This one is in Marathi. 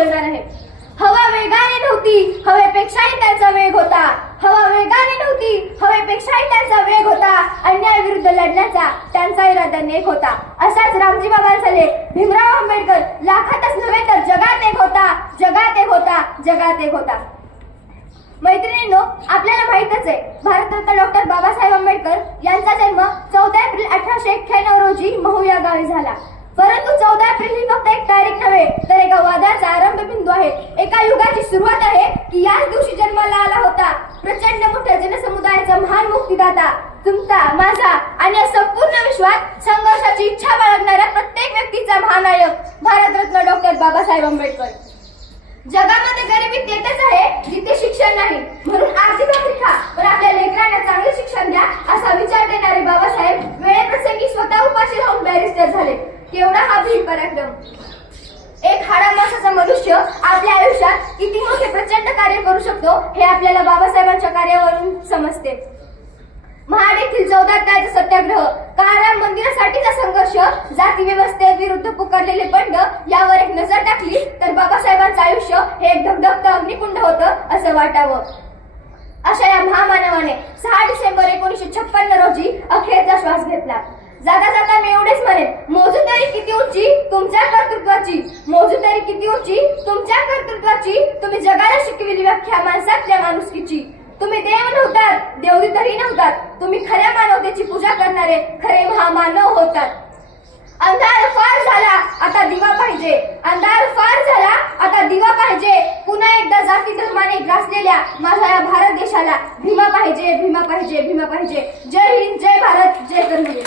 बोलणार आहे. हवा वेगाने नव्हती, हवेपेक्षाही त्यांचा वेग होता. हवा वेगाने नव्हती, हवेपेक्षाही त्यांचा वेग होता. अन्याय विरुद्ध लढण्याचा त्यांचा इरादा नेक होता. असाच रामजी बाबांचा लेख भीमराव आंबेडकर लाखातच नव्हे तर जगात एक होता, जगात एक होता, जगात एक होता. मैत्रिणींनो, आपल्याला माहितच आहे भारतरत्न डॉक्टर बाबासाहेब आंबेडकर यांचा जन्म 14 एप्रिल 1891 रोजी महू या गावी झाला. परंतु 14 एप्रिल ही फक्त एक तारीख नव्हे तर एका वादाचा आरंभ बिंदू आहे. एका युगाची सुरुवात आहे की याच दिवशी जन्माला आला होता प्रचंड मोठ्या जनसमुदायाचा महान मुक्तिदाता, तुमचा, माझा आणि संपूर्ण विश्वात संघर्षाची इच्छा बाळगणाऱ्या प्रत्येक व्यक्तीचा महानायक भारतरत्न डॉक्टर बाबासाहेब आंबेडकर. जगामध्ये गरिबी तेथेच आहे जिथे शिक्षण नाही, म्हणून आर्थिक भाकरी खा पण आपल्या लेकरांना चांगले शिक्षण द्या असा विचार देणारे बाबासाहेब वेळेप्रसंगी स्वतः उपाशी राहून बॅरिस्टर झाले. केवढा हा भीम पराक्रम! एक हाडामासाचा मनुष्य आपल्या आयुष्यात किती मोठे प्रचंड कार्य करू शकतो हे आपल्याला बाबासाहेबांच्या कार्यावरून समजते. महाड येथील 14 तारखेचा सत्याग्रह, काळाराम मंदिरासाठीचा संघर्ष, जाती व्यवस्थेविरुद्ध पुकारलेले बंड यावर एक नजर टाकली तर बाबासाहेबांचं आयुष्य हे एक धगधगतं अग्निकुंड होतं असं वाटावं. अशा या महामानवाने 6 डिसेंबर 1956 रोजी अखेरचा श्वास घेतला. जाता जाता मी एवढेच म्हणेन, मोजूदारी किती उंची तुमच्या कर्तृत्वाची, मोजूदारी किती उंची तुमच्या कर्तृत्वाची. तुम्ही जगाला शिकविली व्याख्या माणसातल्या माणुसकीची. तुम्ही देव नव्हतात, देवदूतही नव्हतात, तुम्ही खऱ्या मानवतेची पूजा करणारे खरे महामानव होतात. अंधार फार झाला आता दिवा पाहिजे, अंधार फार झाला आता दिवा पाहिजे. पुन्हा एकदा जाती धर्माने ग्रासलेल्या माझ्या या भारत देशाला भीमा पाहिजे, भीमा पाहिजे, भीमा पाहिजे. जय हिंद, जय भारत, जय कर्मवीर.